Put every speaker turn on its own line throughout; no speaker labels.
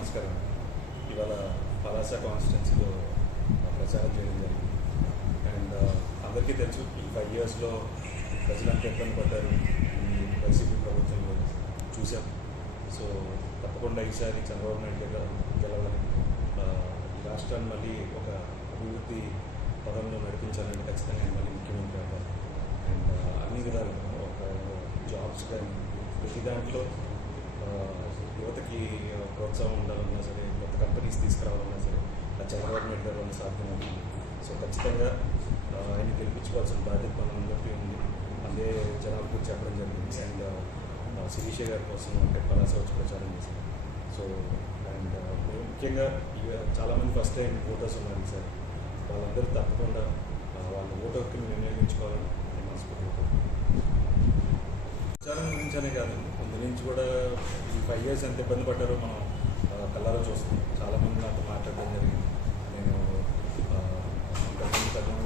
నమస్కారం. ఇవాళ పలాస కాన్స్టిట్యున్సీలో ప్రచారం చేయడం జరిగింది. అండ్ అందరికీ తెలుసు ఈ ఫైవ్ ఇయర్స్లో ప్రజలంతా ఇబ్బంది పడ్డారు. ఈ వైసీపీ ప్రభుత్వంలో చూసాం. సో తప్పకుండా ఈసారి చంద్రబాబు నాయుడు గారు గెలవాలని ఈ రాష్ట్రాన్ని మళ్ళీ ఒక అభివృద్ధి పదంలో నడిపించాలని ఖచ్చితంగా మళ్ళీ ముఖ్యమంత్రి అవ్వాలి. అండ్ అన్ని విధాలు ఒక జాబ్స్ కానీ ప్రతి దాంట్లో యువతకి ప్రోత్సాహం ఉండాలన్నా సరే కొత్త కంపెనీస్ తీసుకురావాలన్నా సరే ఆ చంద్రబాబు నాయుడు గారు వల్ల సాధ్యమవుతుంది. సో ఖచ్చితంగా ఆయన గెలిపించుకోవాల్సిన బాధ్యత మనందరికీ ఉంది. అదే జనాలకు చెప్పడం జరిగింది. అండ్ శిరీష గారి కోసం అంటే పలాస వచ్చి ప్రచారం చేశారు. సో అండ్ ముఖ్యంగా చాలామంది ఫస్ట్ టైం ఓటర్స్ ఉన్నారు సార్. వాళ్ళందరూ తప్పకుండా వాళ్ళ ఓటు హక్కుని వినియోగించుకోవాలని నేను మనస్ఫూర్తిగా కోరుకుంటున్నాను. కాదు. ముందు నుంచి కూడా ఈ ఫైవ్ ఇయర్స్ ఎంత ఇబ్బంది పడ్డారో మనం కళ్ళారా చూస్తున్నాను చాలామంది నాతో మాట్లాడడం జరిగింది. నేను ఆ,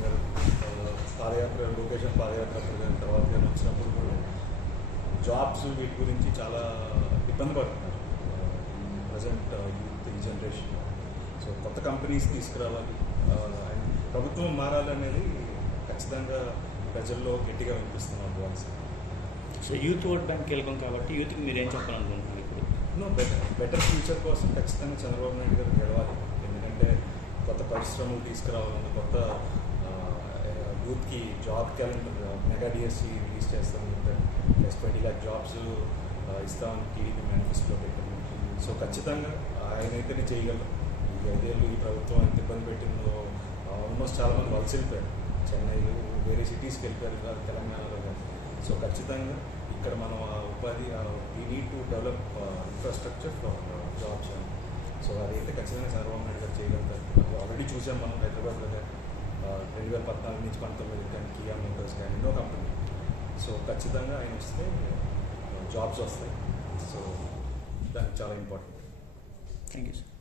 గారు పాదయాత్ర లొకేషన్ పాదయాత్ర జరిగిన తర్వాత నేను వచ్చినప్పుడు కూడా జాబ్స్ వీటి గురించి చాలా ఇబ్బంది పడుతున్నారు. ప్రజెంట్ యూత్ ఈ జనరేషన్. సో కొత్త కంపెనీస్ తీసుకురావాలి. అండ్ ప్రభుత్వం మారాలనేది ఖచ్చితంగా ప్రజల్లో గట్టిగా వినిపిస్తున్నారు voice.
So youth vote bank కీలకం కాబట్టి యూత్కి మీరు ఏం చెప్పాలనుకుంటున్నారు ఇప్పుడు?
నో బెటర్ బెటర్ ఫ్యూచర్ కోసం ఖచ్చితంగా చంద్రబాబు నాయుడు గారు గెలవాలి. ఎందుకంటే కొత్త పరిశ్రమలు తీసుకురావాలని కొత్త యూత్కి job calendar mega DSC release చేస్తామంటే చెప్పారు ప్లస్ ట్వంటీ ల్యాక్ జాబ్స్ ఇస్తామని టీడీపీ మేనిఫెస్టోలో పెట్టాము. సో ఖచ్చితంగా ఆయన అయితేనే చేయగలరు ఈ ఐదేళ్ళు ఈ ప్రభుత్వం ఎంత ఇబ్బంది పెట్టిందో ఆల్మోస్ట్ చాలామంది వలస వెళ్ళిపోయారు చెన్నై వేరే సిటీస్కి వెళ్ళిపోయారు తెలంగాణలో కానీ సో ఖచ్చితంగా ఇక్కడ మనం ఆ ఉపాధి we need to develop infrastructure for jobs అని సో అదైతే ఖచ్చితంగా చంద్రబాబు నాయుడు గారు చేయగలుగుతారు. ఆల్రెడీ చూసాం మనం హైదరాబాద్లో కానీ రెండు వేల పద్నాలుగు నుంచి పంతొమ్మిది కానీ కియా మోటార్స్ కానీ ఎన్నో కంపెనీ. సో ఖచ్చితంగా ఆయన వస్తే జాబ్స్ వస్తాయి. సో దానికి చాలా ఇంపార్టెంట్
థ్యాంక్ యూ సార్